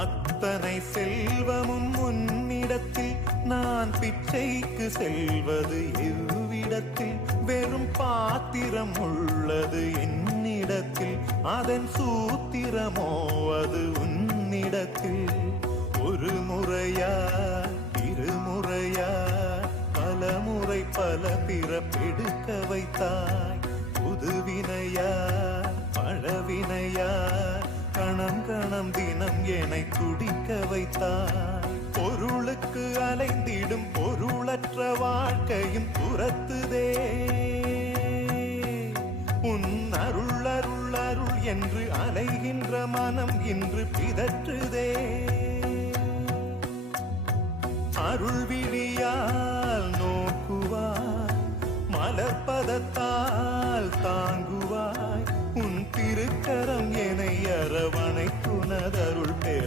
அத்தனை செல்வமும் உன்னிடத்தில் நான் பிச்சைக்கு செல்வது எவ்விடத்தில் வெறும் பாத்திரம் உள்ளது என்னிடத்தில் அதன் சூத்திரமோ அது உன்னிடத்தில் ஒரு முறையா இருமுறையா பலமுறை பல பிறப்பெடுக்க வைத்தாய் புதுவினையா பழவினையா கணம் கணம் தினம் என்னை துடிக்க வைத்தாய் பொருளுக்கு அலைந்திடும் பொருளற்ற வாழ்க்கையும் துரத்துதே உன் அருள் அருள் அருள் என்று அலைகின்ற மனம் இன்று பிதற்றுதே அருள் விழியால் நோக்குவாய் மலர்பதத்தால் தாங்குவாய் உன் திருக்கரம் என்னை அரவணைக்குனதருள் பெற